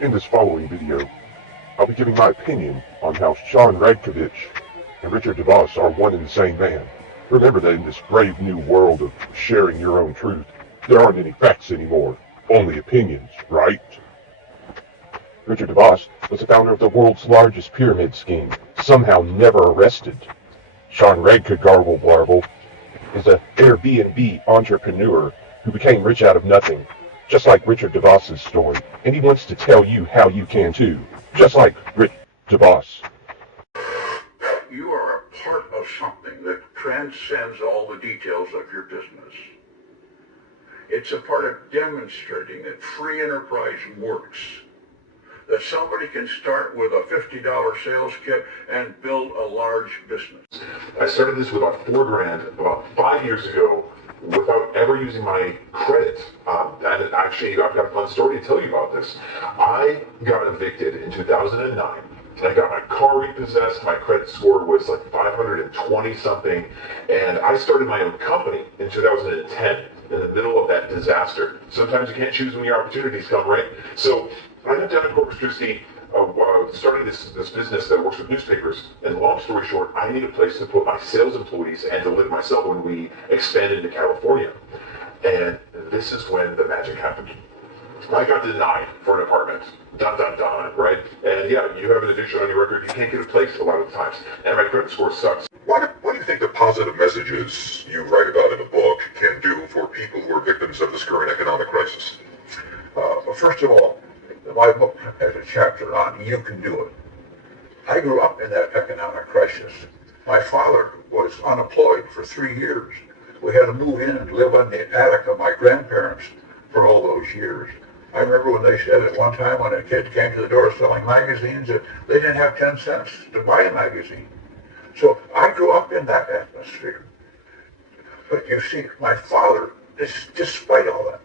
In this following video, I'll be giving my opinion on how Sean Rakidzich and Richard DeVos are one and the same man. Remember that in this brave new world of sharing your own truth, there aren't any facts anymore, only opinions, right? Richard DeVos was the founder of the world's largest pyramid scheme, somehow never arrested. Sean Rakidzich is a Airbnb entrepreneur who became rich out of nothing, just like Richard DeVos's story, and he wants to tell you how you can too, just like Rick DeVos. You are a part of something that transcends all the details of your business. It's a part of demonstrating that free enterprise works, that somebody can start with a $50 sales kit and build a large business. I started this with about $4,000 about 5 years ago without ever using my credit. And actually, I've got a fun story to tell you about this. I got evicted in 2009. I got my car repossessed. My credit score was like 520 something. And I started my own company in 2010 in the middle of that disaster. Sometimes you can't choose when your opportunities come, right? So I went down to Corpus Christi, starting this business that works with newspapers. And long story short, I needed a place to put my sales employees and to live myself when we expanded into California. And this is when the magic happened. I got denied for an apartment. Dun, dun, dun, right? And yeah, you have an addiction on your record, you can't get a place a lot of the times. And my credit score sucks. What do you think the positive messages you write about in the book can do for people who are victims of this current economic crisis? First of all, my book has a chapter on You Can Do It. I grew up in that economic crisis. My father was unemployed for 3 years. We had to move in and live on the attic of my grandparents for all those years. I remember when they said at one time when a kid came to the door selling magazines that they didn't have 10 cents to buy a magazine. So I grew up in that atmosphere. But you see, my father, despite all that,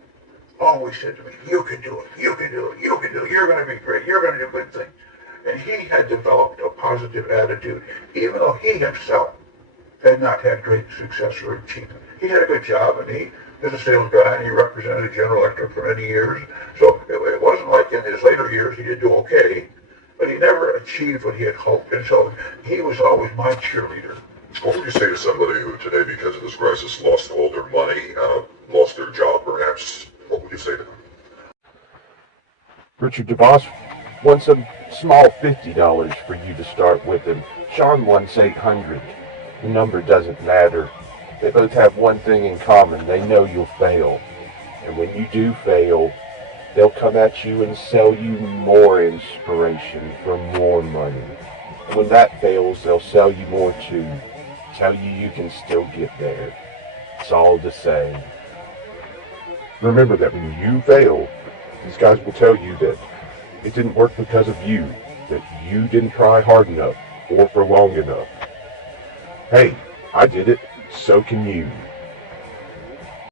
always said to me, you can do it, you can do it, you can do it, you're going to be great, you're going to do good things. And he had developed a positive attitude, even though he himself had not had great success or achievement. He had a good job, and he was a sales guy, and he represented General Electric for many years. So it wasn't like in his later years he did do okay, but he never achieved what he had hoped. And so he was always my cheerleader. What would you say to somebody who today, because of this crisis, lost all their money, lost their job perhaps? What would you say to them? Richard DeVos wants a small $50 for you to start with, and Sean wants $800. The number doesn't matter. They both have one thing in common. They know you'll fail. And when you do fail, they'll come at you and sell you more inspiration for more money. And when that fails, they'll sell you more too. Tell you can still get there. It's all the same. Remember that when you fail, these guys will tell you that it didn't work because of you, that you didn't try hard enough or for long enough. Hey, I did it, so can you.